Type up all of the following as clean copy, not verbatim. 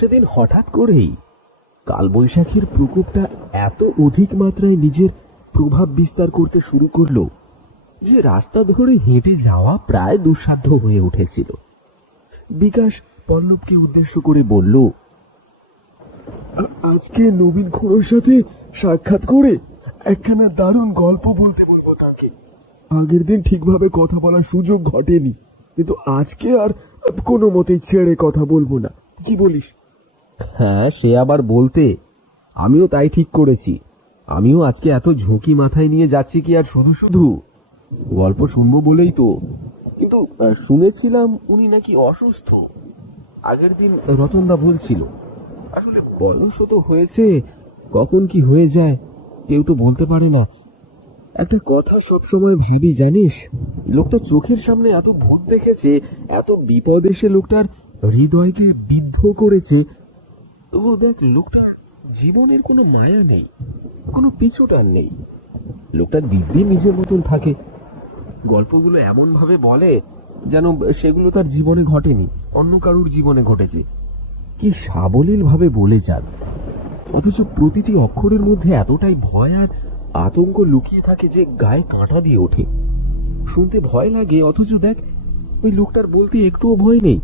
সেদিন হঠাৎ করেই কালবৈশাখীর প্রকোপটা এত অধিক মাত্রায় নিজের প্রভাব বিস্তার করতে শুরু করলো যে রাস্তা ধরে হেঁটে যাওয়া প্রায় দুঃসাধ্য হয়ে উঠেছিল। বিকাশ পল্লবকে উদ্দেশ্য করে বলল, আজকে নবীন খুড়োর সাথে সাক্ষাৎ করে একখানা দারুণ গল্প বলতে বলবো তাকে। আগের দিন ঠিকভাবে কথা বলার সুযোগ ঘটেনি, কিন্তু আজকে আর কোনো মতেই ছেড়ে কথা বলবো না। কি বলিস? হ্যাঁ, সে আবার বলতে, আমিও তাই ঠিক করেছি। আমিও আজকে এত ঝুঁকি মাথায় নিয়ে যাচ্ছি কি আর শুধু শুধু গল্প শুনবো বলেই তো। কিন্তু শুনেছিলাম উনি নাকি অসুস্থ। আগের দিন রতনদা বলছিল। আসলে বয়সও তো হয়েছে, কখন কি হয়ে যায় কেউ তো বলতে পারে না। একটা কথা সব সময় ভাবি জানিস, লোকটা চোখের সামনে এত ভূত দেখেছে, এত বিপদ এসে লোকটার হৃদয়কে বিদ্ধ করেছে, তবু দেখ লোকটার জীবনের কোনো মায়া নেই, কোনো পিছুটান নেই। লোকটা দিব্যি নিজের মতন থাকে। গল্পগুলো এমন ভাবে বলে যেন সেগুলো তার জীবনে ঘটেনি, অন্য কারুর জীবনে ঘটেছে। কি সাবলীল ভাবে বলে যান, অথচ প্রতিটি অক্ষরের মধ্যে এতটাই ভয় আর আতঙ্ক লুকিয়ে থাকে যে গায়ে কাঁটা দিয়ে ওঠে। শুনতে ভয় লাগে, অথচ দেখ ওই লোকটার বলতে একটুও ভয় নেই,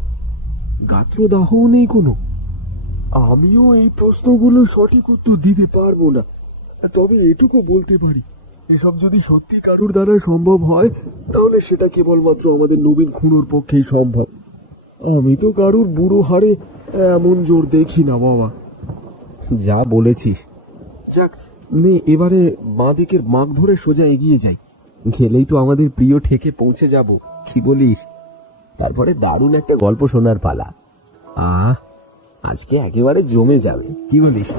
গাত্রদাহও নেই কোনো। আমিও এই প্রশ্নগুলো সঠিক উত্তর দিতে পারবো না, তবে এটুকু বলতে পারি, এসব যদি সত্যি কারুর দ্বারা সম্ভব হয় তাহলে সেটা কেবলমাত্র আমাদের নবীন খুড়োর পক্ষেই সম্ভব। আমি তো কারুর বুড়ো হাড়ে এমন জোর দেখি না বাবা। যা বলেছিস। যাক, নে এবারে বাঁ দিকের মাগ ধরে সোজা এগিয়ে যাই। গেলেই তো আমাদের প্রিয় ঠেকে পৌঁছে যাব, কি বলিস? তারপরে দারুণ একটা গল্প শোনার পালা। আজকে একেবারে জমে যাবে, কি বলিস?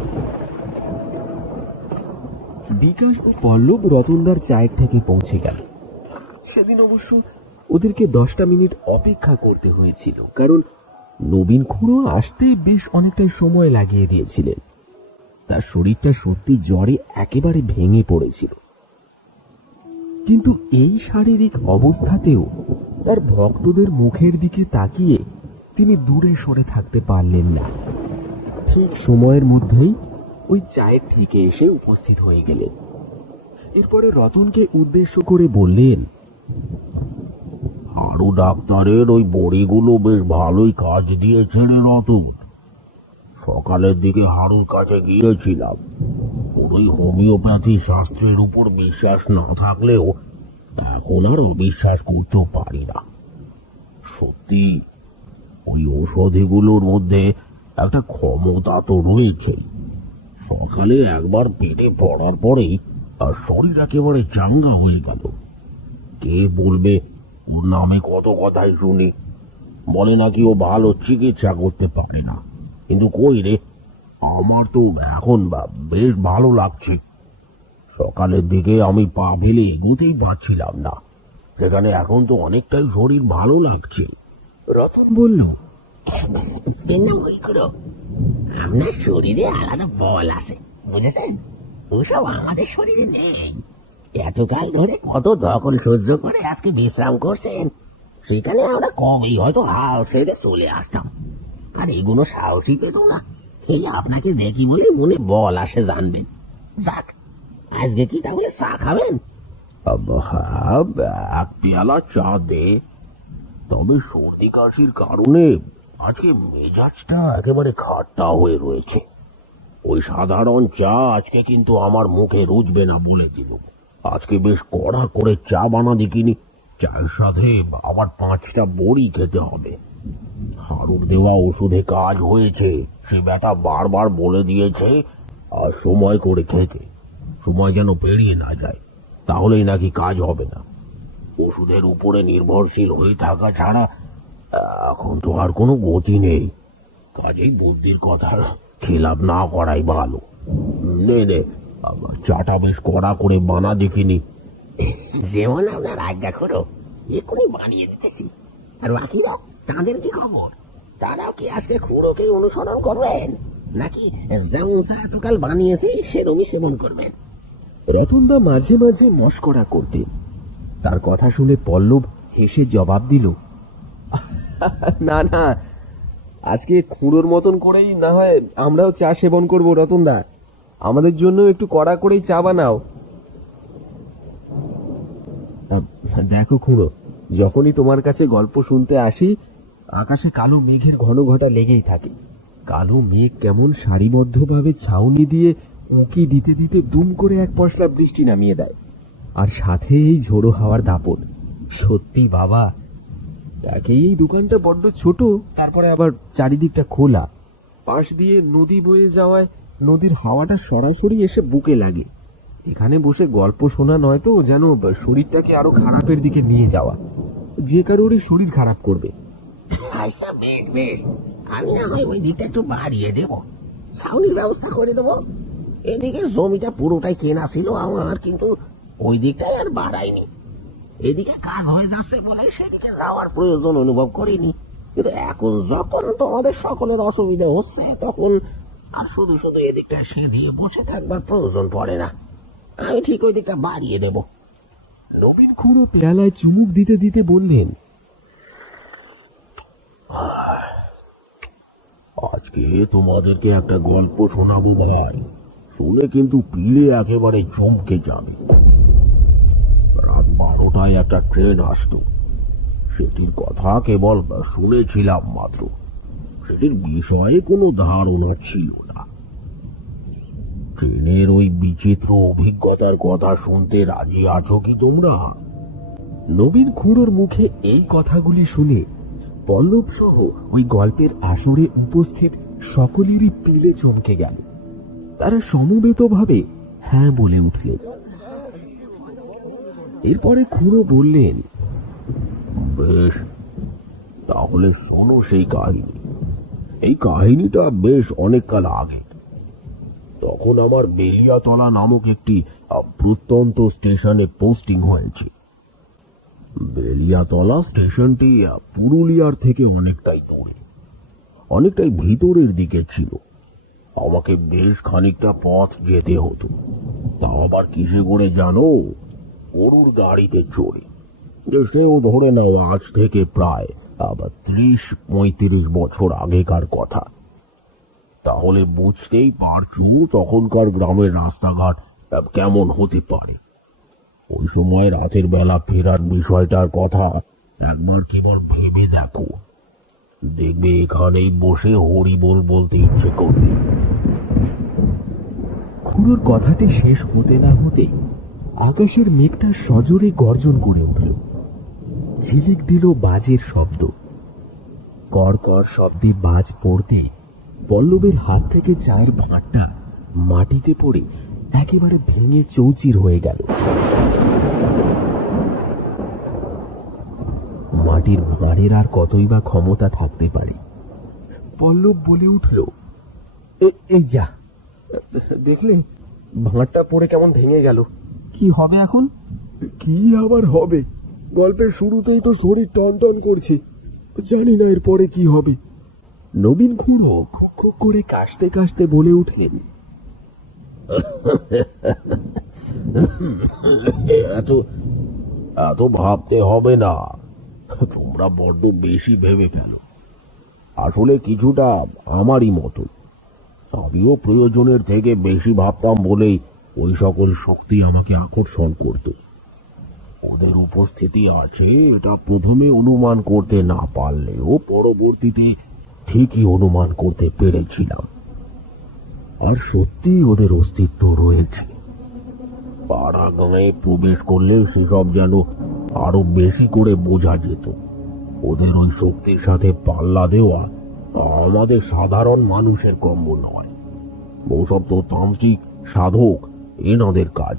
বিকাশ ও পল্লব রতনদার চায়ের ঠেকে পৌঁছে গেল। সেদিন অবশ্য ওদেরকে 10টা মিনিট অপেক্ষা করতে হয়েছিল, কারণ নবীন খুড়ো আসতে বেশ অনেকটাই সময় লাগিয়ে দিয়েছিলেন। তার শরীরটা সত্যি জ্বরে একেবারে ভেঙে পড়েছিল, কিন্তু এই শারীরিক অবস্থাতেও তার ভক্তদের মুখের দিকে তাকিয়ে তিনি দূরে সরে থাকতে পারলেন না। ঠিক সময়ের মধ্যেই ওই চায়ের থেকে এসে উপস্থিত হয়ে গেলেন। এরপরে রতনকে উদ্দেশ্য করে বললেন, হারু ডাক্তারের ওই বড়িগুলো বেশ ভালোই কাজ দিয়েছে রে রতন। সকালের দিকে হারুর কাছে গিয়েছিলাম। ওই হোমিওপ্যাথি শাস্ত্রের উপর বিশ্বাস না থাকলেও এখন আর অবিশ্বাস করতেও পারি না। সত্যি ওই ঔষধিগুলোর মধ্যে একটা ক্ষমতা তো রয়েছেই। সকালে একবার পেটে পড়ার পরেই আর শরীর একেবারে চাঙ্গা হয়ে গেল। কে বলবে, ওর নামে কত কথাই শুনি, বলে নাকি ও ভালো চিকিৎসা করতে পারে না, কিন্তু কই রে, আমার তো এখন বেশ ভালো লাগছে। সকালের দিকে আমি পা ফেলে এগোতেই পারছিলাম না, সেখানে এখন তো অনেকটাই শরীর ভালো লাগছে। রতন বলল, আপনার শরীরে আলাদা বল আছে, বুঝেছেন? ওসব আমাদের শরীরে নেই। এতকাল ধরে কত দখল সহ্য করে আজকে বিশ্রাম করছেন, সেখানে আমরা কবেই হয়তো হাল ছেড়ে চলে আসতাম। আর এগুলো সাহসী পেত না। এই আপনাকে দেখি বলে মনে বল আসে, জানবেন। যাক, আজকে কি তাহলে চা খাবেন? এক পেয়ালা চা দে। তবে সর্দি কাশির কারণে আজকে মেজাজটা একেবারে খাট্টা হয়ে রয়েছে। ওই সাধারণ চা আজকে কিন্তু আমার মুখে রুজবে না বলে দিব। আজকে বেশ কড়া করে চা বানা দেখিনি। চায়ের সাথে আবার 5টা বড়ি খেতে হবে। হারুর দেওয়া ওষুধে কাজ হয়েছে, সে বেটা বারবার বলে দিয়েছে। আর সময় করে খেতে, সময় যেন পেরিয়ে না যায়, তাহলেই নাকি কাজ হবে না। ওষুধের উপরে নির্ভরশীল হয়ে থাকা ছাড়া এখন তো আর কোনো গতি নেই। কাজেই বুদ্ধির কথা খেলাপ না করাই ভালো। নে নে, চাটা বেশ কড়া করে বানা দেখিনি। যেমন আপনার আজ্ঞা করো, এক্ষুনি বানিয়ে দিতেছি। আর বাকিরা, তাদের কি খবর? তারাও কি আজকে খুড়োকে অনুসরণ করবেন, নাকি যেমন চা এতকাল বানিয়েছে সেরমই সেবন করবেন? রতনদা মাঝে মাঝে মশকরা করতে। তার কথা শুনে পল্লব হেসে জবাব দিল, না না, আজকে খুঁড়োর মতন করেই না হয় আমরাও চা সেবন করবো। রতনদা, আমাদের জন্য একটু কড়া করেই চা বানাও। দেখো খুঁড়ো, যখনই তোমার কাছে গল্প শুনতে আসি, আকাশে কালো মেঘের ঘন ঘটা লেগেই থাকে। কালো মেঘ কেমন সারিবদ্ধভাবে ছাউনি দিয়ে উঁকি দিতে দিতে দুম করে এক পশলা বৃষ্টি নামিয়ে দেয়, আর সাথে এই ঝোড়ো হাওয়ার দাপট। সত্যি বাবা, একেই এই দোকানটা বড্ড ছোট, তারপরে আবার চারিদিকটা খোলা, পাশ দিয়ে নদী বয়ে যাওয়ায় নদীর হাওয়াটা সরাসরি এসে বুকে লাগে। এখানে বসে গল্প শোনা নয় তো যেন শরীরটাকে আরো খারাপের দিকে নিয়ে যাওয়া, যে কারোরই শরীর খারাপ করবে। আচ্ছা বেশ বেশ, আমি না হয় ওই দিকটা একটু বাড়িয়ে দেবো, ছাউনির ব্যবস্থা করে দেবো। এদিকে জমিটা পুরোটাই কেনা ছিল আমার, কিন্তু ওই দিকটাই আর বাড়াইনি। এদিকে কাজ হয়ে যাচ্ছে বলে সেদিকে যাওয়ার প্রয়োজন অনুভব করিনি, কিন্তু এখন যখন তোমাদের সকলের অসুবিধা হচ্ছে তখন আর শুধু শুধু এদিকটা সেদিকে বসে থাকবার প্রয়োজন পড়ে না। আমি ঠিক ওই দিকটা বাড়িয়ে দেবো। নবীন খুঁড়ো পেয়ালায় চুমুক দিতে দিতে বললেন, আজকে তোমাদেরকে একটা গল্প শোনাবো ভাই, শুনে কিন্তু পিলে একেবারে চমকে যাবে। রাত 12টায় একটা ট্রেন আসতো, সেটির কথা কেবল শুনেছিলাম মাত্র, সেটির বিষয়ে কোনো ধারণা ছিল না। ট্রেনের ওই বিচিত্র অভিজ্ঞতার কথা শুনতে রাজি আছো কি তোমরা? নবীন খুঁড়োর মুখে এই কথাগুলি শুনে পল্লব সহ ওই গল্পের আসরে উপস্থিত সকলেরই পিলে চমকে গেল। তারা সমবেতভাবে হ্যাঁ বলে উঠলেন। এরপরে খুঁড়ো বললেন, বেশ, তাহলে শোনো সেই কাহিনী। এই কাহিনীটা বেশ অনেককাল আগে। তখন আমার বেলিয়াতলা নামক একটি প্রত্যন্ত স্টেশনে পোস্টিং হয়েছে। বেলিয়াতলা স্টেশনটি পুরুলিয়ার থেকে অনেকটাই দূরে, অনেকটাই ভিতরের দিকে ছিল। আমাকে বেশ খানিকটা পথ যেতে হতো, তা আবার কিসে করে জানো? গরুর গাড়িতে চড়ে। সেও ধরে নাও আজ থেকে প্রায় 30-35 বছর আগেকার কথা। তাহলে বুঝতেই পারছো তখনকার গ্রামের রাস্তাঘাট কেমন হতে পারে। ওই সময় রাতের বেলা ফেরার বিষয়টার কথা একবার কেবল ভেবে দেখো, দেখবে এখানেই বসে হরিবোল বলতে ইচ্ছে করবে। খুঁড়োর কথাটি শেষ হতে না হতে আকাশের মেঘটা সজোরে গর্জন করে উঠল। ঝিলিক দিল বাজের শব্দ। কড়কড় শব্দে বাজ পড়তে পল্লবের হাত থেকে চায়ের ভাঁটটা মাটিতে পড়ে একেবারে ভেঙে চৌচির হয়ে গেল। মাটির ভাঁড়ের আর কতই বা ক্ষমতা থাকতে পারে। পল্লব বলে উঠল, এই যা, দেখলে ভাঁড়টা পড়ে কেমন ভেঙে গেল। কি হবে এখন? কি আবার হবে? গল্পের শুরুতেই তো শরীর টনটন করছে, জানি না এরপরে কি হবে। নবীন খুঁড়ো খুক খুক করে কাশতে কাশতে বলে উঠলেন, এত এত ভাবতে হবে না, তোমরা বড্ড বেশি ভেবে ফেলো। আসলে কিছুটা আমারই মতো, আমিও প্রয়োজনের থেকে বেশি ভাবতাম বলেই ওই সকল শক্তি আমাকে আকর্ষণ করত। ওদের উপস্থিতি আছে এটা প্রথমে অনুমান করতে না পারলেও পরবর্তীতে ঠিকই অনুমান করতে পেরেছিলাম। আর সত্যি ওদের অস্তিত্ব রয়েছে। পাড়া গাঁয়ে প্রবেশ করলে সেসব যেন আরো বেশি করে বোঝা যেত। ওদের ওই শক্তির সাথে পাল্লা দেওয়া আমাদের সাধারণ মানুষের কর্ম নয়। ওসব তো তান্ত্রিক সাধক এনাদের কাজ।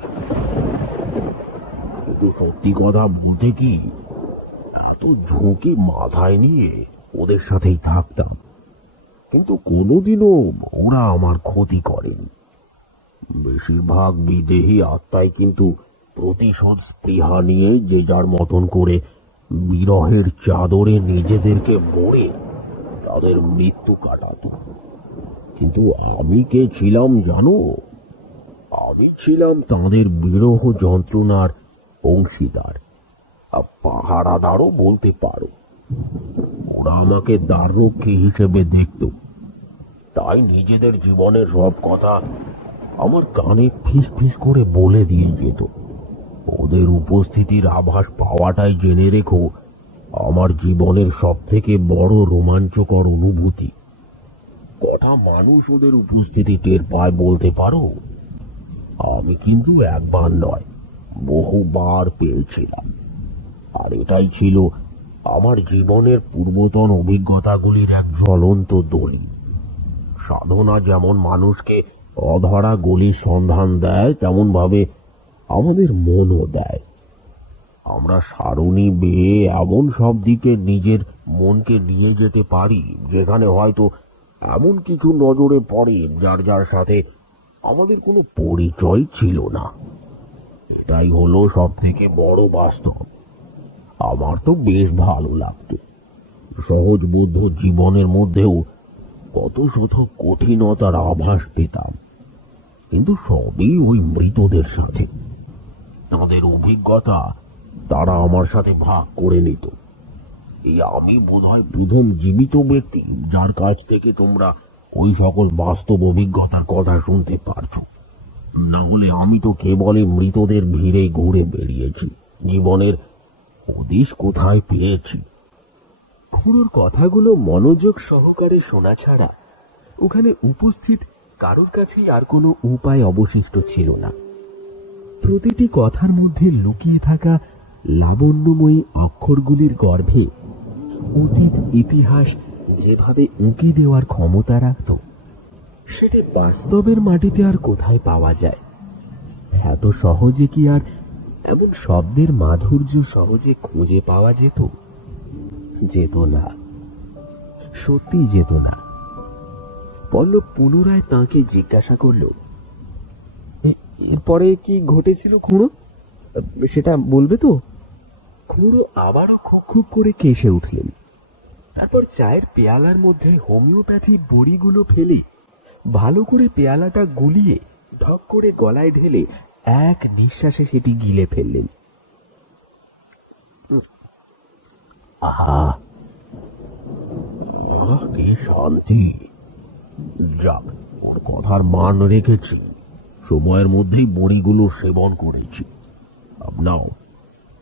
কিন্তু সত্যি কথা বলতে কি, এত ঝুঁকি মাথায় নিয়ে ওদের সাথেই থাকতাম, কিন্তু কোনোদিনও ওরা আমার ক্ষতি করেনি। বেশিরভাগ বিদেহী আত্মাই কিন্তু প্রতিশোধ স্পৃহা নিয়ে যে যার মতন করে বিরহের চাদরে নিজেদেরকে মোড়ে তাদের মৃত্যু কাটাত। কিন্তু আমি কে ছিলাম জানো? আমি ছিলাম তাদের বিরহ যন্ত্রণার অংশীদার, পাহারাদারও বলতে পারো। ওরা আমাকে দ্বাররক্ষী হিসেবে দেখত, তাই নিজেদের জীবনের সব কথা আমার কানে ফিস ফিস করে বলে দিয়ে যেত। ওদের উপস্থিতির আভাস পাওয়াটাই জেনে রেখো আমার জীবনের সব থেকে বড় রোমাঞ্চকর অনুভূতি। কটা মানুষ ওদের উপস্থিতি টের পায় বলতে পারো? আমি কিন্তু একবার নয়, বহুবার পেয়েছিলাম। আর এটাই ছিল আমার জীবনের পূর্বতন অভিজ্ঞতাগুলির এক জ্বলন্ত দলিল। সাধনা যেমন মানুষকে অধরা গলির সন্ধান দেয়, তেমন ভাবে আমাদের মনও দেয়। আমরা সারণী বেয়ে এমন সব দিকে নিজের মনকে নিয়ে যেতে পারি যেখানে হয়তো এমন কিছু নজরে পড়ে যার যার সাথে আমাদের কোনো পরিচয় ছিল না। এটাই হলো সব থেকে বড় বাস্তব। আমার তো বেশ ভালো লাগতো। সহজবোধ্য জীবনের মধ্যেও কত শত কঠিনতার আভাস পেতাম, কিন্তু সবই ওই মৃতদের সাথে। তাদের অভিজ্ঞতা তারা আমার সাথে ভাগ করে নিত। এই আমি বোধহয় প্রথম জীবিত ব্যক্তি যার কাছ থেকে তোমরা ওই সকল বাস্তব অভিজ্ঞতার কথা শুনতে পারছো। না হলে আমি তো কেবলই মৃতদের ভিড়ে ঘুরে বেরিয়েছি, জীবনের হদিশ কোথায় পেয়েছি। খুড়োর কথাগুলো মনোযোগ সহকারে শোনা ছাড়া ওখানে উপস্থিত কারোর কাছেই আর কোনো উপায় অবশিষ্ট ছিল না। প্রতিটি কথার মধ্যে লুকিয়ে থাকা লাবণ্যময়ী অক্ষরগুলির গর্ভে অতীত ইতিহাস যেভাবে উঁকি দেওয়ার ক্ষমতা রাখত, সেটি বাস্তবের মাটিতে আর কোথায় পাওয়া যায়? এত সহজে কি আর এমন শব্দের মাধুর্য সহজে খুঁজে পাওয়া যেত? যেত না, সত্যি যেত না। পল্লব পুনরায় তাঁকে জিজ্ঞাসা করল, এরপরে কি ঘটেছিল খুড়ো, সেটা বলবে তো? খুড়ো আবারও খুব খুব করে কেসে উঠলেন। তারপর চায়ের পেয়ালার মধ্যে হোমিওপ্যাথি বড়িগুলো ফেলে ভালো করে পেয়ালাটা গুলিয়ে ঢক করে গলায় ঢেলে এক নিঃশ্বাসে সেটি গিলে ফেললেন। আহা, কি শান্তি! যাক, ওর কথার মান রেখেছি। সময়ের মধ্যেই বড়িগুলো সেবন করেছি। নাও,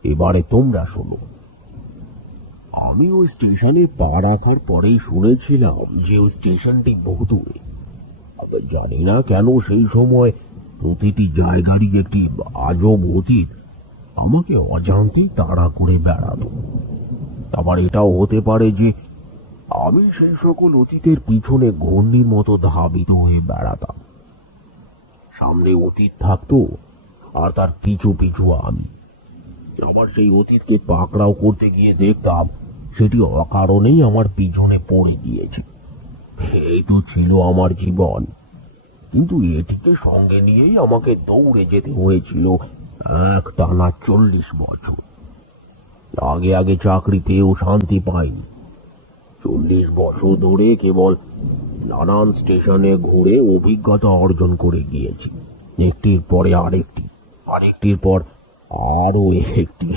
এবারে তোমরা শোনো। আমি ওই স্টেশনে পা রাখার পরেই শুনেছিলাম যে ওই স্টেশনটি বহু দূরে। জানি না কেন সেই সময় প্রতিটি জায়গারই একটি আজব অতীত আমাকে অজান্তেই তাড়া করে বেড়াতো। আবার এটাও হতে পারে যে আমি সেই সকল অতীতের পিছনে ঘূর্ণির মতো ধাবিত হয়ে বেড়াতাম। সামনে অতীত থাকতো আর তার পিছু পিছু আমি। আবার সেই অতীতকে পাকড়াও করতে গিয়ে দেখতাম সেটি অকারণেই আমার পিছনে পড়ে গিয়েছে। এই তো ছিল আমার জীবন, কিন্তু এটিকে সঙ্গে নিয়েই আমাকে দৌড়ে যেতে হয়েছিল এক টানা 40 বছর। আগে আগে চাকরি পেয়েও শান্তি পাইনি। 40 বছর ধরে কেবল নানান স্টেশনে ঘুরে অভিজ্ঞতা অর্জন করে গিয়েছি, একটির পরে আরেকটি, আরেকটির পর আরো একটি।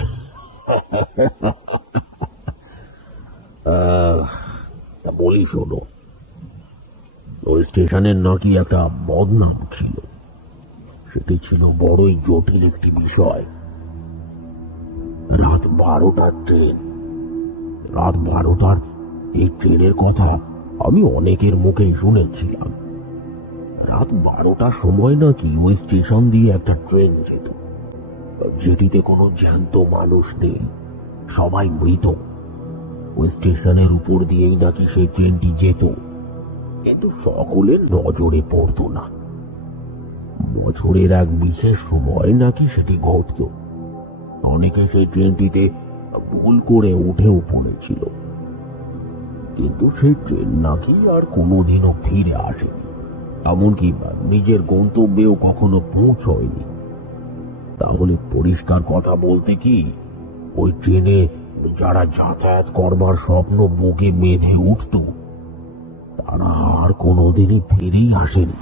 তা বলি শোনো, ওই স্টেশনের নাকি একটা বদনাম ছিল। সেটি ছিল বড়ই জটিল একটি বিষয়। রাত 12টার ট্রেন। রাত 12টার এই ট্রেনের কথা আমি অনেকের মুখেই শুনেছিলাম। রাত 12টার সময় নাকি ওই স্টেশন দিয়ে একটা ট্রেন যেত, যেটিতে কোনো জ্যান্ত মানুষ নেই, সবাই মৃত। ওই স্টেশনের উপর দিয়েই নাকি সেই ট্রেনটি যেত, কিন্তু সকলের নজরে পড়তো না। বছরের এক বিশেষ সময় নাকি সেটি ঘটত। অনেকে সেই ট্রেনটিতে ভুল করে উঠেও পড়েছিল, কিন্তু সেই ট্রেন নাকি আর কোনোদিনও ফিরে আসেনি, এমনকি নিজের গন্তব্যেও কখনো পৌঁছয়নি। তাহলে পরিষ্কার কথা বলতে কি, ওই ট্রেনে যারা যাতায়াত করবার স্বপ্ন বুকে বেঁধে উঠত, তারা আর কোনোদিনই ফিরেই আসেনি।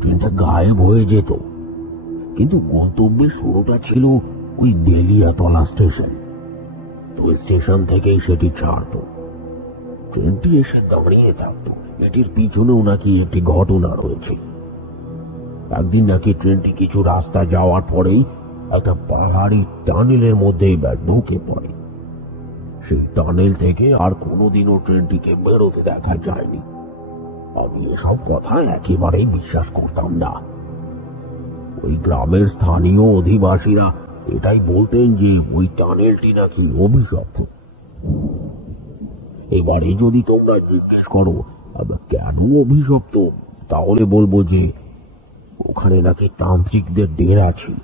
ট্রেনটা গায়েব হয়ে যেত, কিন্তু গন্তব্যের শুরুটা ছিল ওই বেলিয়াতলা স্টেশন। তো স্টেশন থেকেই সেটি ছাড়তো। ট্রেনটি এসে দাঁড়িয়ে থাকতো। এটির পিছনেও নাকি একটি ঘটনা রয়েছে। একদিন নাকি ট্রেনটি কিছু রাস্তা যাওয়ার পরেই একটা পাহাড়ি টানেলের মধ্যে ঢুকে পড়ে। সেই টানেল থেকে আর কোনোদিনও ট্রেনটিকে বেরোতে দেখা যায়নি। আমি এসব কথা একেবারেই বিশ্বাস করতাম না। ওই গ্রামের স্থানীয় অধিবাসীরা এটাই বলতেন যে ওই টানেলটি নাকি অভিশপ্ত। এবারে যদি তোমরা জিজ্ঞেস করো কেন অভিশপ্ত, তাহলে বলবো যে ওখানে নাকি তান্ত্রিকদের ডেরা ছিল।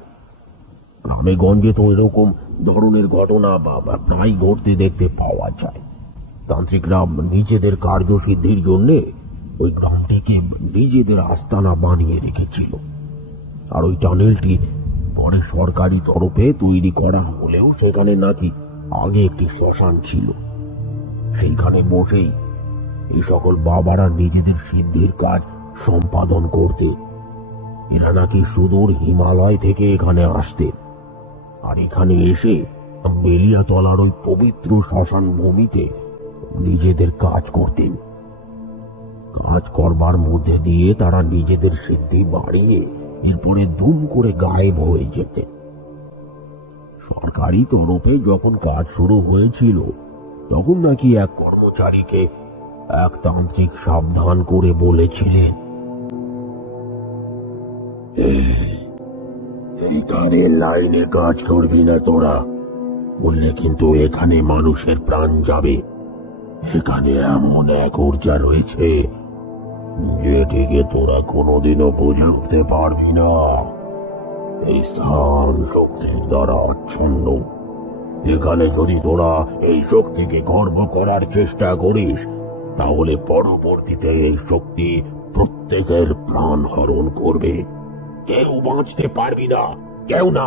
গ্রামে গঞ্জে তো এরকম ধরনের ঘটনা বা প্রায় ঘটতে দেখতে পাওয়া যায়। তান্ত্রিকরা নিজেদের কার্যসিদ্ধির জন্য ওই গ্রামটিকে নিজেদের আস্তানা বানিয়ে রেখেছিল। আর ওই টানেলটি পরে সরকারি তরফে তৈরি করা হলেও সেখানে নাকি আগে একটি শ্মশান ছিল। সেইখানে বসেই এই সকল বাবারা নিজেদের সিদ্ধির কাজ সম্পাদন করতে। এরা নাকি সুদূর হিমালয় থেকে এখানে আসতেন, আর এখানে এসে বেলিয়াতলার ওই পবিত্র শ্মশান ভূমিতে নিজেদের কাজ করতেন। কাজ করবার মধ্যে দিয়ে তারা নিজেদের সিদ্ধি বাড়িয়ে এরপরে দুম করে গায়েব হয়ে যেতেন। সরকারি তরফে যখন কাজ শুরু হয়েছিল তখন নাকি এক কর্মচারীকে এক তান্ত্রিক সাবধান করে বলেছিলেন, এইখানে লাইনে কাজ করবি না তোরা, বললে কিন্তু এখানে মানুষের প্রাণ যাবে। এখানে এমন এক ঊর্জা রয়েছে যেটিকে তোরা কোনোদিনও বুঝে উঠতে পারবি না। এই স্থান শক্তির দ্বারা আচ্ছন্ন। এখানে যদি তোরা এই শক্তিকে গর্ব করার চেষ্টা করিস, তাহলে পরবর্তীতে এই শক্তি প্রত্যেকের প্রাণ হরণ করবে। কেউ বাঁচতে পারবি না, কেউ না।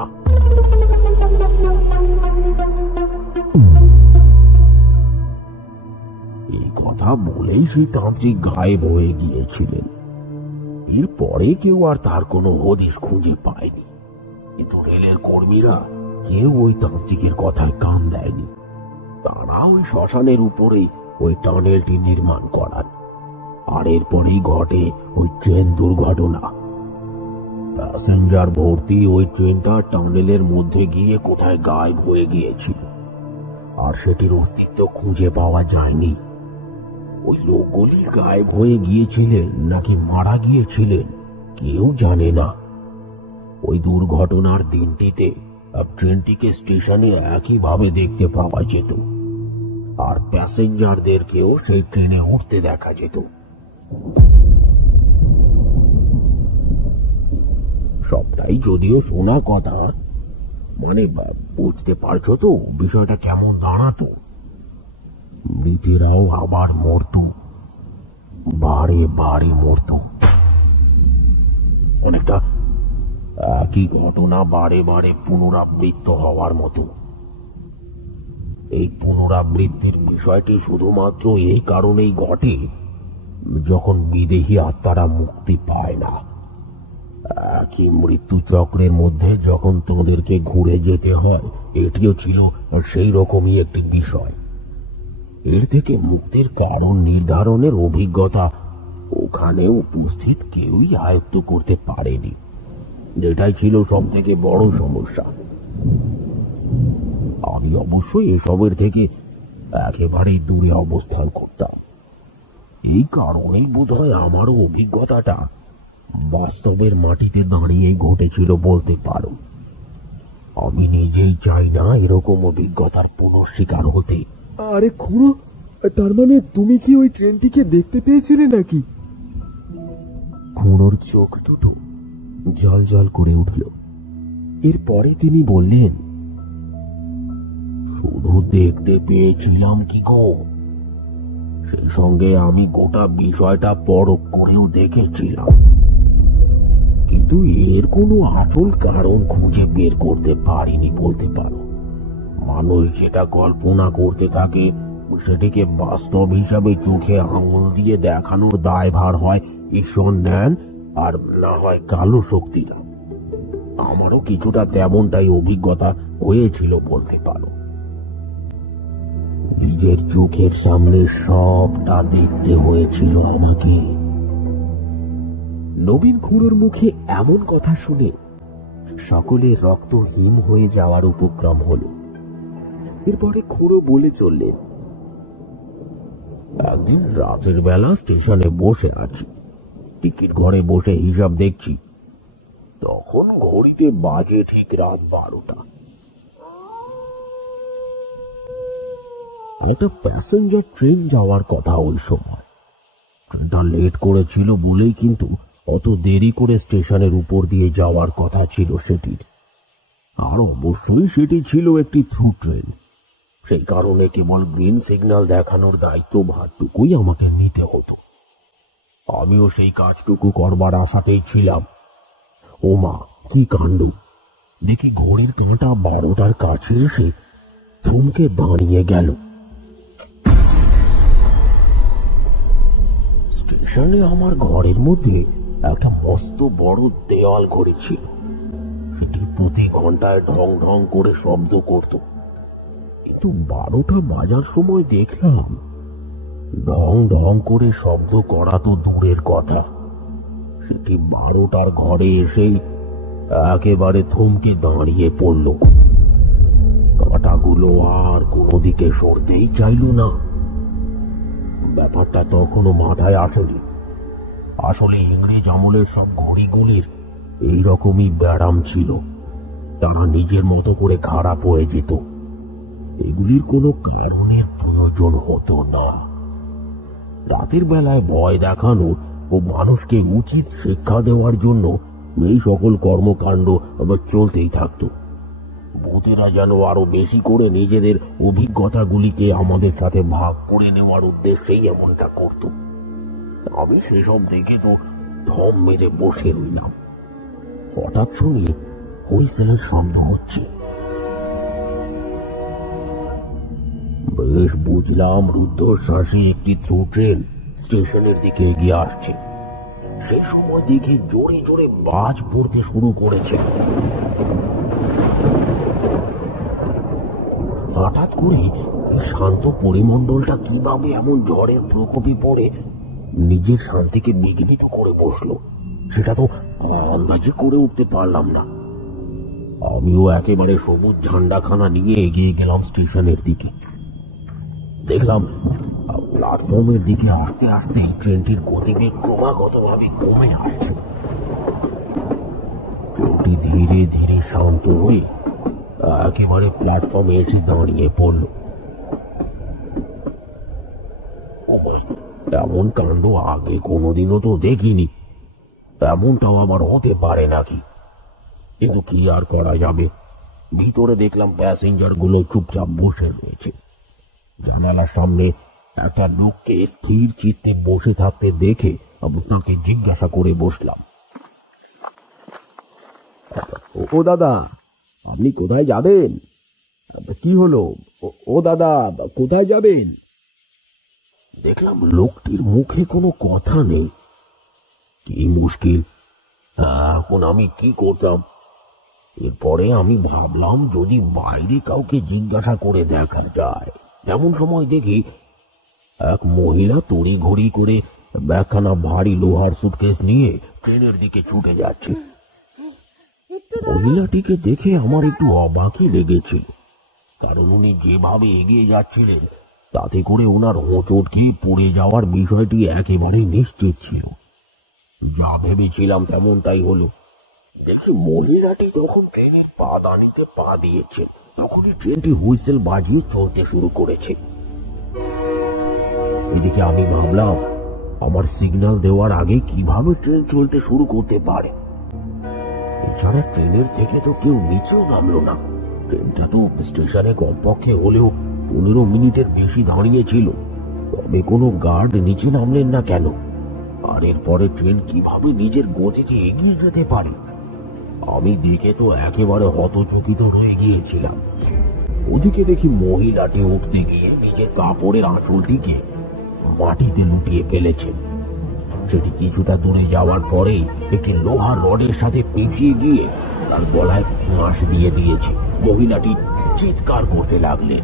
এই কথা বলেই সেই তান্ত্রিক গায়েব হয়ে গিয়েছিলেন। এরপরে কেউ আর তার কোনো হদিশ খুঁজে পায়নি। কিন্তু রেলের কর্মীরা কেউ ওই তান্ত্রিকের কথায় কান দেয়নি। তারা ওই শ্মশানের উপরেই ওই টানেলটি নির্মাণ করান। আর এরপরেই ঘটে ওই ট্রেন দুর্ঘটনা। প্যাসেঞ্জার ভর্তি ওই ট্রেনটা টানেলের মধ্যে গিয়ে কোথায় গায়েব হয়ে গিয়েছিল, আর সেটির অস্তিত্ব খুঁজে পাওয়া যায়নি। ওই লোকগুলি গায়েব হয়ে গিয়েছিলেন নাকি মারা গিয়েছিলেন কেউ জানে না। ওই দুর্ঘটনার দিনটিতে ট্রেনটিকে স্টেশনে একইভাবে দেখতে পাওয়া যেত, আর প্যাসেঞ্জারদেরকেও সেই ট্রেনে উঠতে দেখা যেত। সবটাই যদিও শোনা কথা, মানে বুঝতে পারছো তো বিষয়টা কেমন দাঁড়াতো। মৃতেরাও আবার মরতো, বারে বারে মরতো। অনেকটা একই ঘটনা বারে বারে পুনরাবৃত্ত হওয়ার মতো। এই পুনরাবৃত্তির বিষয়টি শুধুমাত্র এই কারণেই ঘটে যখন বিদেহী আত্মারা মুক্তি পায় না। একই মৃত্যু চক্রের মধ্যে যখন তাদেরকে ঘুরে যেতে হয়, এটিও ছিল সেই রকমই একটি বিষয়। এর থেকে মুক্তির কারণ নির্ধারণের অভিজ্ঞতা ওখানে উপস্থিত কেউই আয়ত্ত করতে পারেনি। এটাই ছিল সব থেকে বড় সমস্যা। আমি অবশ্যই এসবের থেকে একেবারেই দূরে অবস্থান করতাম। এই কারণেই বোধহয় আমারও অভিজ্ঞতাটা বাস্তবের মাটিতে দাঁড়িয়ে ঘটেছিল বলতে পারো। আমি নিজেই চাই না এরকম অভিজ্ঞতার পুনঃস্বীকার হতে। আরে খুড়ো, তার মানে তুমি কি ওই ট্রেনটিকে দেখতে পেয়েছিলে নাকি? খুড়োর চোখ দুটো জল জল করে উঠল। এরপরে তিনি বললেন, শুধু দেখতে পেয়েছিলাম কি গো, সেই সঙ্গে আমি গোটা বিষয়টা পরখ করেও দেখেছিলাম, কিন্তু এর কোনো আসল কারণ খুঁজে বের করতে পারিনি বলতে পারো। মানুষ যেটা কল্পনা করতে থাকে সেটিকে বাস্তব হিসাবে চোখে আঙুল দিয়ে দেখানোর দায়ভার হয় ঈশ্বর নেন, আর না হয় কালো শক্তিরা। আমারও কিছুটা তেমনটাই অভিজ্ঞতা হয়েছিল বলতে পারো। নিজের চোখের সামনে সবটা দেখতে হয়েছিল আমাকে। নবীন খুড়োর মুখে এমন কথা শুনে সকলের রক্ত হিম হয়ে যাওয়ার উপক্রম হলো। এরপরে খুড়ো বলে চললেন, একদিন রাতের বেলা স্টেশনে বসে আছি, টিকিট ঘরে বসে হিসাব দেখছি। তখন ঘড়িতে বাজে ঠিক রাত 12টা। একটা প্যাসেঞ্জার ট্রেন যাওয়ার কথা ওই সময়। ট্রেনটা লেট করেছিল বলেই কিন্তু অত দেরি করে স্টেশনের উপর দিয়ে যাওয়ার কথা ছিল সেটির। আর অবশ্যই সেটি ছিল একটি থ্রু ট্রেন। সেই কারণে কেবল গ্রিন সিগন্যাল দেখানোর দায়িত্ব ভারটুকুই আমাকে নিতে হতো। আমিও সেই কাজটুকু করবার আশাতেই ছিলাম। ওমা, কি কাণ্ড! দেখি ঘড়ির কাঁটা 12টার কাছে এসে থমকে দাঁড়িয়ে গেল। স্টেশনে আমার ঘরের মধ্যে একটা মস্ত বড় দেওয়াল ঘড়ি ছিল। সেটি প্রতি ঘন্টায় ঢং ঢং করে শব্দ করত। কিন্তু 12টা বাজার সময় দেখলাম ঢং ঢং করে শব্দ করা তো দূরের কথা, সেটি 12টার ঘরে এসেই একেবারে থমকে দাঁড়িয়ে পড়ল। কাঁটাগুলো আর কোনো দিকে সরতেই চাইল না। ব্যাপারটা তখনও মাথায় আসেনি। আসলে ইংরেজ আমলের সব ঘড়িগুলির এইরকমই ব্যারাম ছিল। তারা নিজের মতো করে খারাপ হয়ে যেত। এগুলির কোনো কারণের প্রয়োজন হতো না। রাতের বেলায় ভয় দেখানো ও মানুষকে উচিত শিক্ষা দেওয়ার জন্য এই সকল কর্মকাণ্ড আবার চলতেই থাকতো। ভূতেরা যেন আরো বেশি করে নিজেদের অভিজ্ঞতাগুলিকে আমাদের সাথে ভাগ করে নেওয়ার উদ্দেশ্যেই এমনটা করত। আমি সেসব দেখে তো থম মেরে বসে রইলাম। হঠাৎ শুনি হুইসেলের শব্দ হচ্ছে। বেশ বুঝলাম রুদ্ধশ্বাসে একটি থ্রু ট্রেন স্টেশনের দিকে এগিয়ে আসছে। সেই সময় দেখে জোরে জোরে বাজ পড়তে শুরু করেছে। হঠাৎ করে এই শান্ত পরিমণ্ডলটা কিভাবে এমন ঝড়ের প্রকোপে পড়ে নিজের শান্তিকে বিঘ্নিত করে বসলো, সেটা তো আন্দাজে করে উঠতে পারলাম না। আমিও একেবারে সবুজ ঝান্ডাখানা নিয়ে এগিয়ে গেলাম স্টেশনের দিকে। দেখলাম প্ল্যাটফর্মের দিকে আসতে আসতে ট্রেনটির গতিবেগ ক্রমাগতভাবে কমে আসছে। ট্রেনটি ধীরে ধীরে শান্ত হয়ে একেবারে প্ল্যাটফর্মে এসে দাঁড়িয়ে পড়ল। এমন কাণ্ড আগে কোনোদিনও তো দেখিনি। এমনটাও আবার হতে পারে নাকি? কিন্তু কি আর করা যাবে। ভিতরে দেখলাম প্যাসেঞ্জার গুলো চুপচাপ বসে রয়েছে। জানালার সামনে একটা লোককে স্থির চিত্তে বসে থাকতে দেখে তাকে জিজ্ঞাসা করে বসলাম, ও দাদা, আপনি কোথায় যাবেন? কি হলো? ও দাদা, কোথায় যাবেন? দেখলাম লোকটির মুখে কোনো কথা নেই। কি মুশকিল! এখন আমি কি করতাম? এরপরে আমি ভাবলাম যদি বাইরে কাউকে জিজ্ঞাসা করে দেখা যায়। এমন সময় দেখি এক মহিলা তড়িঘড়ি করে ব্যাগখানা ভারী লোহার সুটকেস নিয়ে ট্রেনের দিকে ছুটে যাচ্ছে। মহিলাটিকে দেখে আমার একটু অবাকই লেগেছিল, কারণ উনি যেভাবে এগিয়ে যাচ্ছিলেন তাতে করে ওনার হোঁচট খেয়ে পড়ে যাওয়ার বিষয়টি একেবারেই নিশ্চিত ছিল। যা ভেবেছিলাম তেমনটাই হলো। দেখি মহিলাটি তখন ট্রেনের পাদানিতে পা দিয়েছে, তখনই ট্রেনটি হুইসেল বাজিয়ে চলতে শুরু করেছে। এদিকে আমি ভাবলাম আমার সিগন্যাল দেওয়ার আগে কিভাবে ট্রেন চলতে শুরু করতে পারে। এছাড়া ট্রেনের থেকে তো কেউ নিচেও নামলো না। ট্রেনটা তো স্টেশনে কমপক্ষে হলেও 15 মিনিটের বেশি দাঁড়িয়েছিল, তবে কোনো গার্ড নিচে নামলেন না কেন? আর এরপরে ট্রেন কিভাবে নিজের গতিকে এগিয়ে যেতে পারে? আমি দেখে তো একেবারে হতচকিত হয়ে গিয়েছিলাম। ওদিকে দেখি মহিলাটি উঠতে গিয়ে নিজের কাপড়ের আঁচলটিকে মাটিতে লুটিয়ে ফেলেছে। সেটি কিছুটা দূরে যাওয়ার পরেই একটি লোহার রডের সাথে পেঁচিয়ে গিয়ে তার গলায় ফাঁস দিয়ে দিয়েছে। মহিলাটি চিৎকার করতে লাগলেন।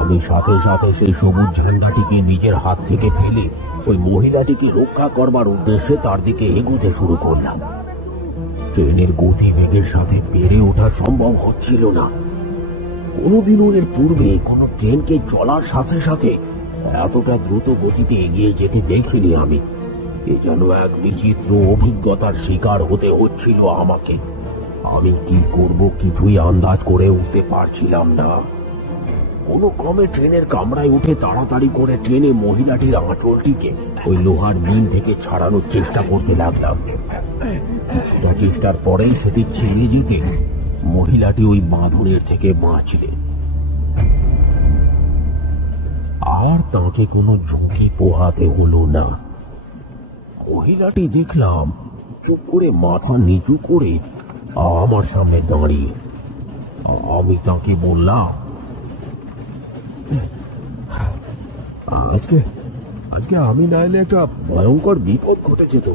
আমি সাথে সাথে সেই সবুজ ঝান্ডাটিকে নিজের হাত থেকে ফেলে ওই মহিলাটিকে রক্ষা করবার উদ্দেশ্যে তার দিকে এগোতে শুরু করলাম। ট্রেনের গতিবেগের সাথে পেরে ওঠা সম্ভব হচ্ছিল না। কোনোদিনও এর পূর্বে কোনো ট্রেনকে চলার সাথে সাথে এতটা দ্রুত গতিতে এগিয়ে যেতে দেখিনি আমি। এ যেন এক বিচিত্র অভিজ্ঞতার শিকার হতে হচ্ছিল আমাকে। আমি কি করব কিছুই আন্দাজ করে উঠতে পারছিলাম না। কোনো ক্রমে ট্রেনের কামরায় উঠে তাড়াতাড়ি করে ট্রেনে মহিলাটির আঁচলটিকে ওই লোহার বিম থেকে ছাড়ানোর চেষ্টা করতে লাগলাম। কিছুটা চেষ্টার পরেই সেটি ছেড়ে যেতে মহিলাটি ওই বাঁধনের থেকে বাঁচলেন। আর তাকে কোনো ঝুঁকি পোহাতে হলো না। মহিলাটি দেখলাম চুপ করে মাথা নিচু করে আমার সামনে দাঁড়িয়ে। আমি তাকে বললাম, আজকে আমি না এলে একটা ভয়ঙ্কর বিপদ ঘটেছে। তো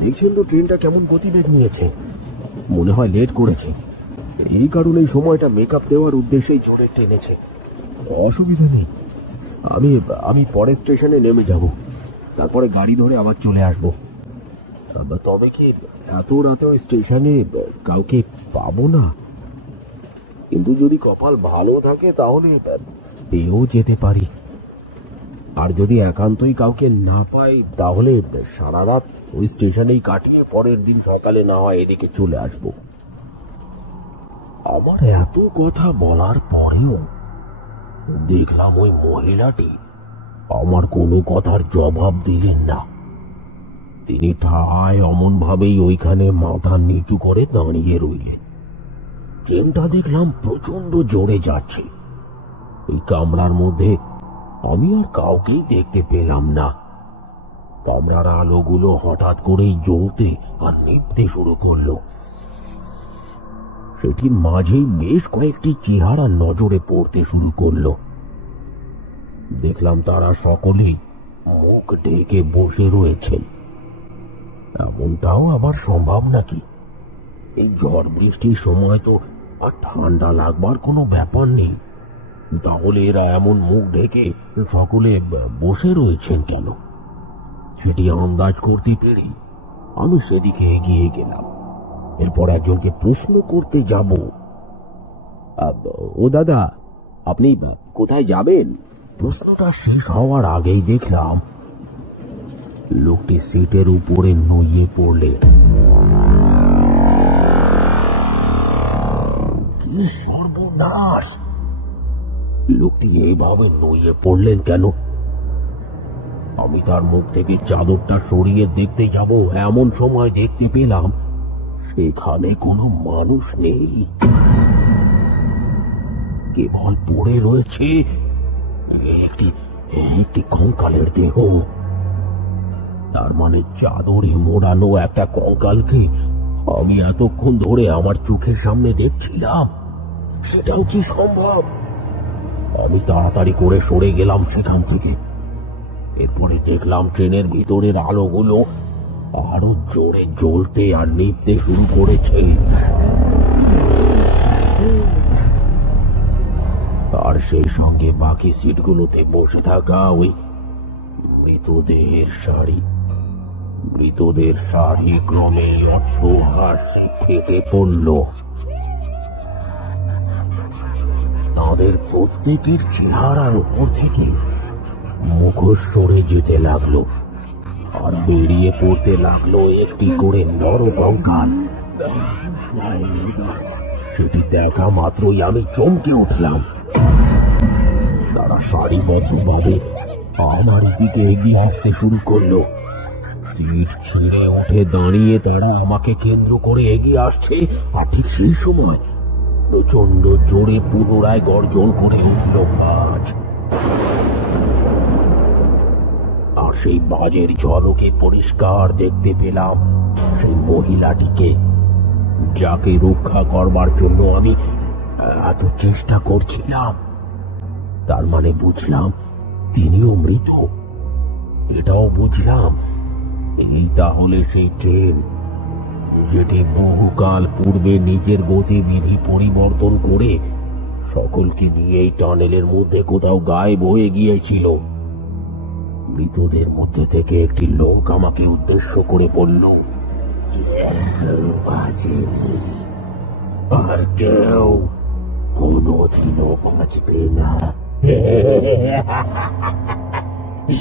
দেখছেন তো ট্রেনটা কেমন গতিবেগ নিয়েছে, মনে হয় লেট করেছে। এই কারণে এই সময়টা মেকআপ দেওয়ার উদ্দেশ্যেই জোরে টেনেছে। অসুবিধা নেই, আমি পরের স্টেশনে নেমে যাব, তারপরে গাড়ি ধরে আবার চলে আসব। তবে কি এত রাতে ওই স্টেশনে কাউকে পাবো না? কিন্তু যদি কপাল ভালো থাকে তাহলে পেয়েও যেতে পারি। আর যদি একান্তই কাউকে না পাই তাহলে সারা রাত ওই স্টেশনেই কাটিয়ে পরের দিন সকালে না হয় এদিকে চলে আসব। আমার এত কথা বলার পরেও দেখলাম ওই মহিলাটি আমার কোনো কথার জবাব দিলেন না। তিনি ঠায় অমন ভাবেই ওইখানে মাথা নিচু করে দাঁড়িয়ে রইলেন। ট্রেনটা দেখলাম প্রচন্ড জোরে যাচ্ছে। ওই কামরার মধ্যে আমি আর কাউকেই দেখতে পেলাম না। কামরার আলোগুলো হঠাৎ করেই জ্বলতে আর নিভতে শুরু করলো। সেটির মাঝেই বেশ কয়েকটি চেহারা নজরে পড়তে শুরু করলো। দেখলাম তারা সকলেই মুখ ঢেকে বসে রয়েছেন। এমনটাও আবার সম্ভব নাকি? এই ঝড় বৃষ্টির সময় তো আর ঠান্ডা লাগবার কোনো ব্যাপার নেই, তাহলে এরা এমন মুখ ঢেকে সকলে বসে রয়েছেন কেন? সেটি আন্দাজ করতে পেরে আমি সেদিকে এগিয়ে গেলাম। এরপর একজনকে প্রশ্ন করতে যাব। ও দাদা, আপনি কোথায় যাবেন? প্রশ্নটা শেষ হওয়ার আগেই দেখলাম লোকটি সিটের উপরে নুয়ে পড়লে। কি সর্বনাশ! লোকটি এইভাবে নুয়ে পড়লেন কেন? আমি তার মুখ থেকে চাদরটা সরিয়ে দেখতে যাব, এমন সময় দেখতে পেলাম সেখানে কোনো মানুষ নেই। কেবল পড়ে রয়েছে একটি কঙ্কালের দেহ। তার মানে চাদরে মোড়ানো একটা কঙ্কালকে আমি এতক্ষণ ধরে আমার চোখের সামনে দেখছিলাম। সেটাও কি সম্ভব? আমি তাড়াতাড়ি করে সরে গেলাম সেখান থেকে। এরপরে দেখলাম ট্রেনের ভিতরের আলোগুলো আরো জোরে জ্বলতে আর নিভতে শুরু করেছে। আর সেই সঙ্গে বাকি সিটগুলোতে বসে থাকা ওই মৃতদের শাড়ি ক্রমে অট্টহাসি ফেটে পড়ল। তাদের প্রত্যেকের চেহারার উপর থেকে মুখোশ সরে যেতে লাগলো আর বেরিয়ে পড়তে লাগলো একটি করে নরকঙ্কাল। সেটি দেখা মাত্রই আমি চমকে উঠলাম। তারা সারিবদ্ধভাবে আমার দিকে এগিয়ে আসতে শুরু করলো। সিট ছিঁড়ে উঠে দাঁড়িয়ে তারা আমাকে কেন্দ্র করে এগিয়ে আসছে। আর ঠিক সেই সময় প্রচন্ড জোরে পুনরায় গর্জন করে উঠল বাজ। আর সেই বাজের ঝলকে পরিষ্কার দেখতে পেলাম সেই মহিলাটিকে, যাকে রক্ষা করবার জন্য আমি এত চেষ্টা করছিলাম। তার মানে বুঝলাম তিনিও মৃত। এটাও বুঝলাম এই তাহলে সেই ট্রেন যেটি বহুকাল পূর্বে নিজের গতিবিধি পরিবর্তন করে সকলকে নিয়ে এই টানেলের মধ্যে কোথাও গায়েব হয়ে গিয়েছিল। মৃতদের মধ্যে থেকে একটি লোক আমাকে উদ্দেশ্য করে বলল, কেউ বাঁচেনি, আর কেউ কোনোদিনও বাঁচবে না।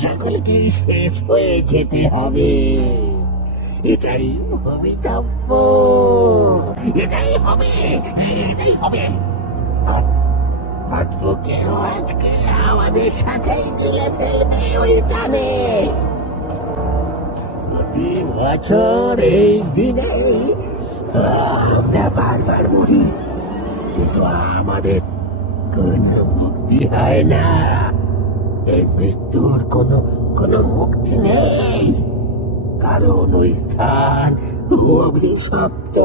সকলকেই শেষ হয়ে যেতে হবে, এটাই ভবিতব্য, এটাই হবে, এটাই হবে। আর তোকেও আজকে আমাদের সাথেই দিলে ফেলবে ওই টানে। প্রতি বছর এই দিনেই আমরা বারবার মরি, কিন্তু আমাদের কোনো মুক্তি হয় না। এই মৃত্যুর কোনো মুক্তি নেই, কারণ ওই স্থান অভিশপ্ত।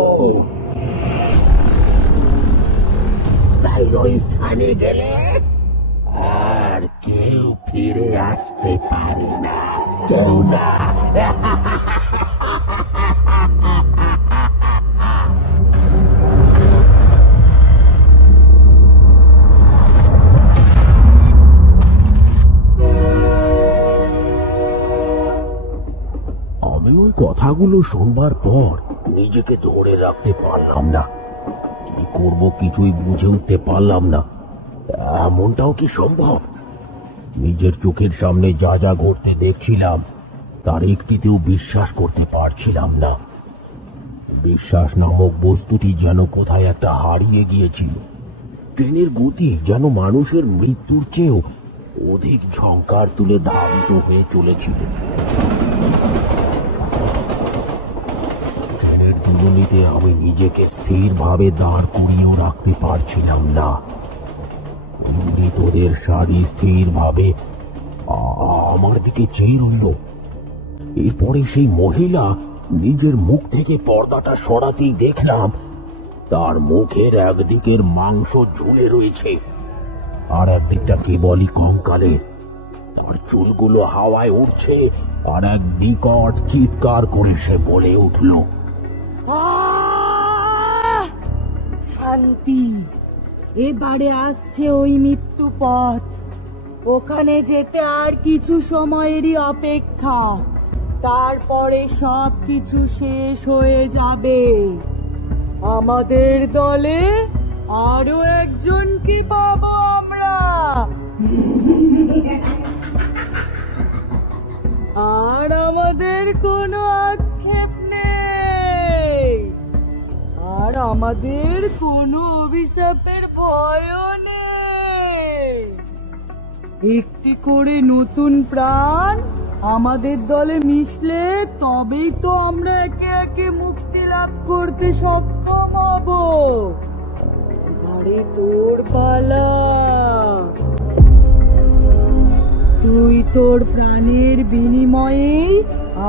তাই ওই স্থানে গেলে আর কেউ ফিরে আসতে পারে না, কেউ না। আমি ওই কথাগুলো শুনবার পর নিজেকে ধরে রাখতে পারলাম না। কি করব কিছুই বুঝে উঠতে পারলাম না। এমনটাও কি সম্ভব? নিজের চোখের সামনে যা যা ঘটতে দেখছিলাম তার একটিতেও বিশ্বাস করতে পারছিলাম না। বিশ্বাস নামক বস্তুটি যেন কোথায় একটা হারিয়ে গিয়েছিল। ট্রেনের গতি যেন মানুষের মৃত্যুর চেয়েও অধিক ঝংকার তুলে ধাবিত হয়ে চলেছিল। ট্রেনের দুলনিতে আমি নিজেকে স্থিরভাবে দাঁড় করিয়েও রাখতে পারছিলাম না। মৃতদের সারি স্থিরভাবে আমার দিকে চেয়ে রইল। এরপরে সেই মহিলা নিজের মুখ থেকে পর্দাটা সরাতেই দেখলাম তার মুখের একদিকের মাংস ঝুলে রয়েছে, আর একদিকটা কেবলই কঙ্কালে। তার চুলগুলো হাওয়ায় উড়ছে, আর এক বিকট চিৎকার করে সে বলে উঠল, শান্তি, এবারে আসছে ওই মৃত্যু পথ। ওখানে যেতে আর কিছু সময়েরই অপেক্ষা, তারপরে সব কিছু শেষ হয়ে যাবে। আমাদের দলে আরো একজনকে পাবো আমরা, আর আমাদের কোনো আক্ষেপ নেই, আর আমাদের কোনো অভিশাপের ভয়ও নেই। একটি করে নতুন প্রাণ আমাদের দলে মিশলে তবেই তো আমরা একে একে মুক্তি লাভ করতে সক্ষম হব। এবারে তোর পালা, তুই তোর প্রাণের বিনিময়ে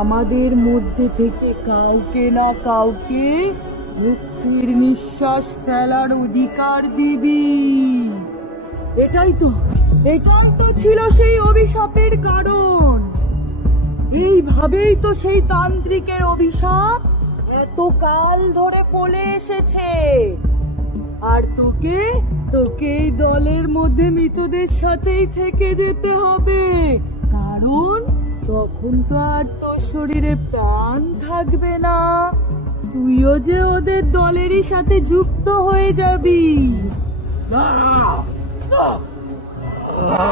আমাদের মধ্যে থেকে কাউকে না কাউকে মুক্তির নিঃশ্বাস ফেলার অধিকার দিবি। এটাই তো ছিল সেই অভিশাপের কারণ। এইভাবেই তো সেই তান্ত্রিকের অভিশাপ এত কাল ধরে ফলে এসেছে। আর তোকে এই দলের মধ্যে মৃতদের সাথেই থেকে যেতে হবে, কারণ তখন তো আর তোর শরীরে প্রাণ থাকবে না। তুইও যে ওদের দলেরই সাথে যুক্ত হয়ে যাবি।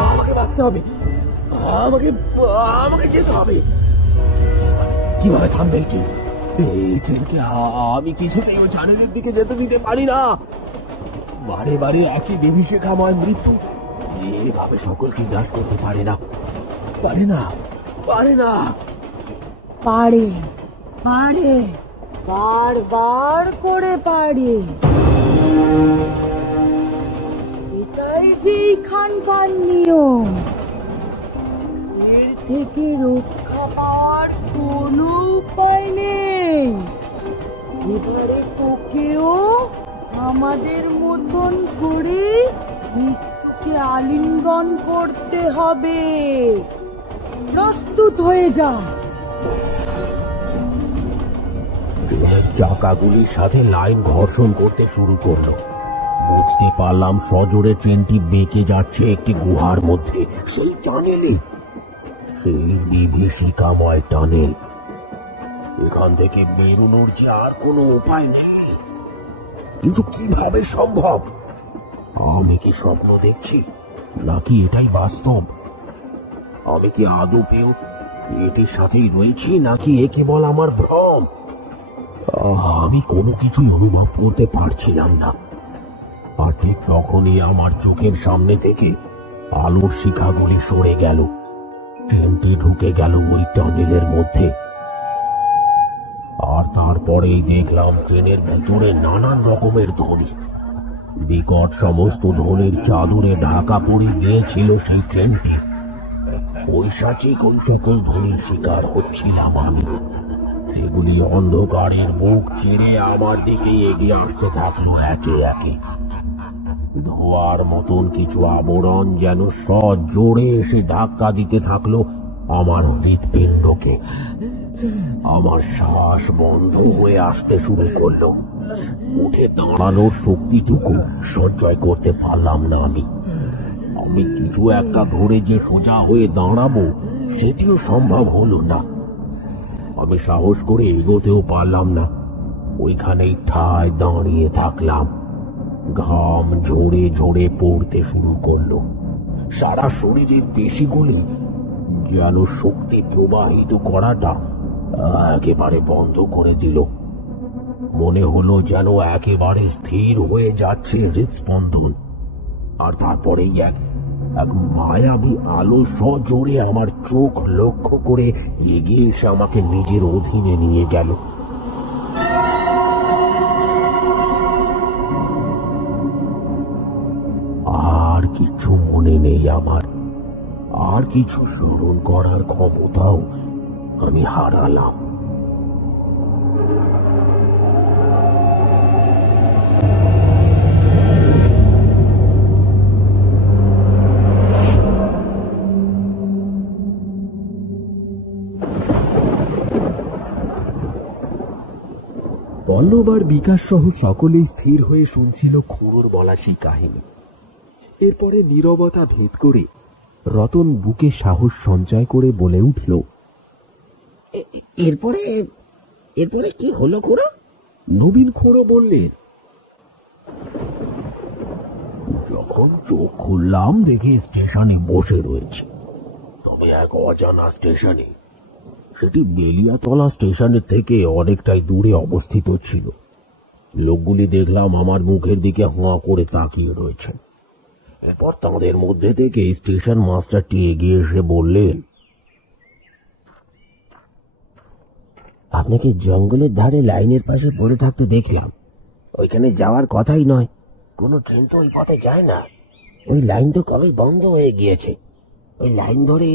আমাকে বাঁচতে হবে, আমাকে যেতে হবে। কিভাবে থামবে এই ট্রেন? এই ট্রেনকে আমি কিছুতেই ওই টানেলের দিকে যেতে দিতে পারি না। বারে বারে একই বিভীষিকাময় মৃত্যু এভাবে সকলকে গ্রাস করতে পারে না, পারে না, পারে না। পারে, বারবার করে পারে। এটাই যে এখানকার নিয়ম। এর থেকে রক্ষা পাওয়ার কোনো উপায় নেই। এবারে তোকেও আমাদের মতন করে মৃত্যুকে আলিঙ্গন করতে হবে। প্রস্তুত হয়ে যা। ট্রেনের চাকাগুলির সাথে লাইন ঘর্ষণ করতে শুরু করলো। বুঝতে পারলাম সজোরে ট্রেনটি বেঁকে যাচ্ছে একটি গুহার মধ্যে, সেই টানেলে, সেই বিভীষিকাময় টানেল। এখান থেকে বেরোনোর যে আর কোনো উপায় নেই। কিন্তু কিভাবে সম্ভব? আমি কি স্বপ্ন দেখছি, নাকি এটাই বাস্তব? আমি কি আদৌ পেও এটির সাথেই রয়েছি, নাকি এ কেবল আমার ভ্রম? আমি কোনো কিছুই অনুভব করতে পারছিলাম না। আর ঠিক তখনই আমার চোখের সামনে থেকে আলোর শিখাগুলি সরে গেল। ট্রেনটি ঢুকে গেল ওই টানেলের মধ্যে। আর তারপরেই দেখলাম ট্রেনের ভেতরে নানান রকমের ধ্বনি। বিকট সমস্ত ধ্বনির চাদরে ঢাকা পড়ে গিয়েছিল সেই ট্রেনটি। পৈশাচিক ওই সকল ধ্বনির শিকার হচ্ছিলাম আমি। সেগুলি অন্ধকারের বুক চিরে আমার দিকে এগিয়ে আসতে থাকলো একে একে। ধোয়ার মতন কিছু আবরণ যেন সজোরে এসে ধাক্কা দিতে থাকলো আমার হৃৎপিণ্ডকে। আমার শ্বাস বন্ধ হয়ে আসতে শুরু করলো। উঠে দাঁড়ানোর শক্তিটুকু সঞ্চয় করতে পারলাম না আমি। আমি কিছু একটা ধরে যে সোজা হয়ে দাঁড়াবো, সেটিও সম্ভব হলো না। আমি সাহস করে এগোতেও পারলাম না। ওইখানেই ঠায় দাঁড়িয়ে থাকলাম। ঘাম ঝরে ঝরে পড়তে শুরু করলো। সারা শরীরের পেশিগুলি যেন শক্তি প্রবাহিত করাটা একেবারে বন্ধ করে দিল। মনে হলো যেন একেবারে স্থির হয়ে যাচ্ছে হৃদস্পন্দন। আর তারপরেই এক মায়াবী আলো সজোরে আমার চোখ লক্ষ্য করে এগিয়ে এসে আমাকে নিজের অধীনে নিয়ে গেল। আর কিছু মনে নেই আমার। আর কিছু স্মরণ করার ক্ষমতাও আমি হারালাম। পল্লব আর বিকাশ সহ সকলেই স্থির হয়ে শুনছিল খুড়োর বলা সেই কাহিনী। এরপরে নীরবতা ভেদ করে রতন বুকে সাহস সঞ্চয় করে বলে উঠল, এরপরে এরপরে কি হলো খুড়ো? নবীন খুড়ো বললেন, যখন চোখ খুললাম দেখে স্টেশনে বসে রয়েছে, তবে এক অজানা স্টেশনে। সেটি বেলিয়াতলা স্টেশনের থেকে অনেকটাই দূরে অবস্থিত ছিল। লোকগুলি দেখলাম আমার মুখের দিকে হাঁ করে তাকিয়ে রয়েছে। এরপর তাদের মধ্যে থেকে স্টেশন মাস্টারটি এগিয়ে এসে বললেন, আপনাকে জঙ্গলের ধারে লাইনের পাশে পড়ে থাকতে দেখলাম। ওইখানে যাওয়ার কথাই নয়, কোনো ট্রেন তো ওই পথে যায় না। ওই লাইন তো কবে বন্ধ হয়ে গিয়েছে। ওই লাইন ধরে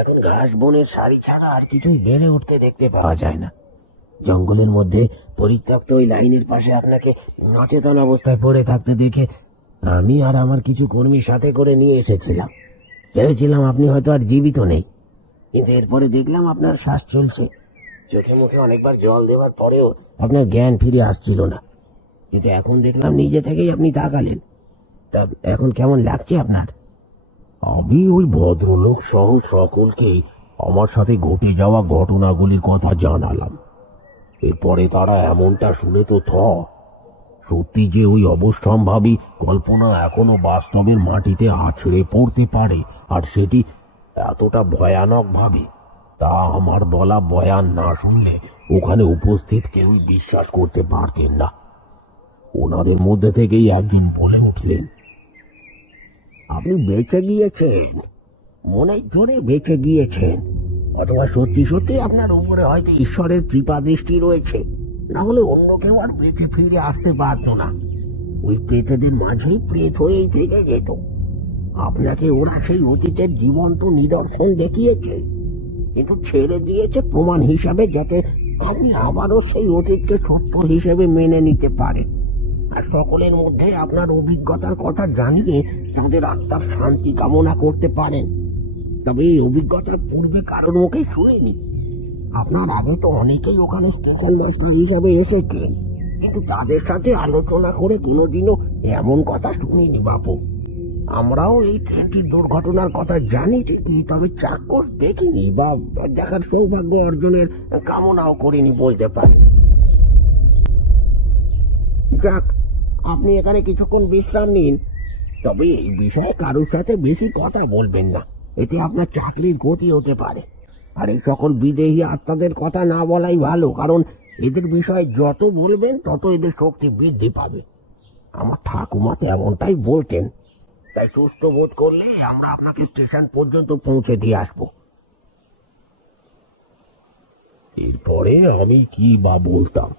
এখন ঘাস বনের সারি ছাড়া আর কিছুই বেড়ে উঠতে দেখতে পাওয়া যায় না। জঙ্গলের মধ্যে পরিত্যক্ত ওই লাইনের পাশে আপনাকে অচেতন অবস্থায় পড়ে থাকতে দেখে আমি আর আমার কিছু কর্মীর সাথে করে নিয়ে এসেছিলাম। ভেবেছিলাম আপনি হয়তো আর জীবিত নেই, কিন্তু এরপরে দেখলাম আপনার শ্বাস চলছে। চোখে মুখে অনেকবার জল দেওয়ার পরেও আপনার জ্ঞান ফিরে আসছিল না, কিন্তু এখন দেখলাম নিজে থেকেই আপনি তাকালেন। তা এখন কেমন লাগছে আপনার? আমি ওই ভদ্রলোক সহ সকলকে আমার সাথে ঘটে যাওয়া ঘটনাগুলির কথা জানালাম। এরপরে তারা এমনটা শুনে তো সত্যি যে ওই অবশ্যম্ভাবী কল্পনা এখনো বাস্তবের মাটিতে আছড়ে পড়তে পারে, আর সেটি এতটা ভয়ানক ভাবে, তা আমার বলা বয়ান না শুনলে ওখানে উপস্থিত কেউই বিশ্বাস করতে পারতেন না। ওনাদের মধ্যে থেকেই একজন বলে উঠলেন, আপনি বেঁচে গিয়েছেন, মনে জোরে বেঁচে গিয়েছেন, অথবা সত্যি সত্যি আপনার উপরে হয়তো ঈশ্বরের কৃপা দৃষ্টি রয়েছে, না হলে অন্য কেউ আর বেঁচে ফিরে আসতে পারত না। ওই প্রেতদের মাঝেই প্রেত হয়েই থেকে যেত। আপনাকে ওরা সেই অতীতের জীবন্ত নিদর্শন দেখিয়েছে, কিন্তু ছেড়ে দিয়েছে প্রমাণ হিসাবে, যাতে আপনি আবারও সেই অতীতকে সত্য হিসেবে মেনে নিতে পারেন, আর সকলের মধ্যে আপনার অভিজ্ঞতার কথা জানিয়ে তাদের আত্মার শান্তি কামনা করতে পারেন। তবে এই অভিজ্ঞতার পূর্বে কারোর মুখে শুনিনি। আপনার আগে তো অনেকেই ওখানে স্টেশন মাস্টার হিসাবে এসেছেন, কিন্তু তাদের সাথে আলোচনা করে কোনোদিনও এমন কথা শুনিনি বাপু। আমরাও এই ট্রেনটির দুর্ঘটনার কথা জানি ঠিকই, তবে চাক্ষুষ দেখিনি বা দেখার সৌভাগ্য অর্জনের কামনাও করিনি বলতে পারি। যাক, আপনি এখানে কিছুক্ষণ বিশ্রাম নিন, তবে এই বিষয়ে কারোর সাথে বেশি কথা বলবেন না, এতে আপনার চাকরির ক্ষতি হতে পারে। আর এই সকল বিদেহী আত্মাদের কথা না বলাই ভালো, কারণ এদের বিষয়ে যত বলবেন তত এদের শক্তি বৃদ্ধি পাবে। আমার ঠাকুমা তেমনটাই বলতেন। তাই সুস্থ বোধ করলে আমরা আপনাকে স্টেশন পর্যন্ত পৌঁছে দিয়ে আসবো। এরপরে আমি কি বা বলতাম।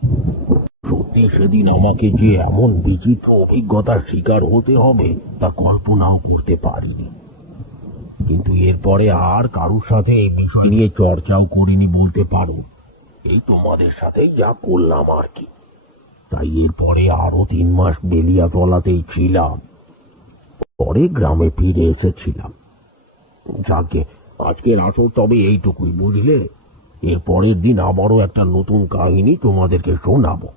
সত্যি সেদিন আমাকে যে এমন বিচিত্র অভিজ্ঞতার শিকার হতে হবে তা কল্পনাও করতে পারিনি। কিন্তু এরপরে আর কারুর সাথে এই বিষয় নিয়ে চর্চাও করিনি বলতে পারো। এই তোমাদের সাথেই যা করলাম আর কি। তাই এরপরে আরো 3 মাস বেলিয়াতলাতেই ছিলাম, পরে গ্রামে ফিরে এসেছিলাম। যাকে আজকের আসর তবে এইটুকুই, বুঝলে। এর পরের দিন আবারও একটা নতুন কাহিনী তোমাদেরকে শোনাবো।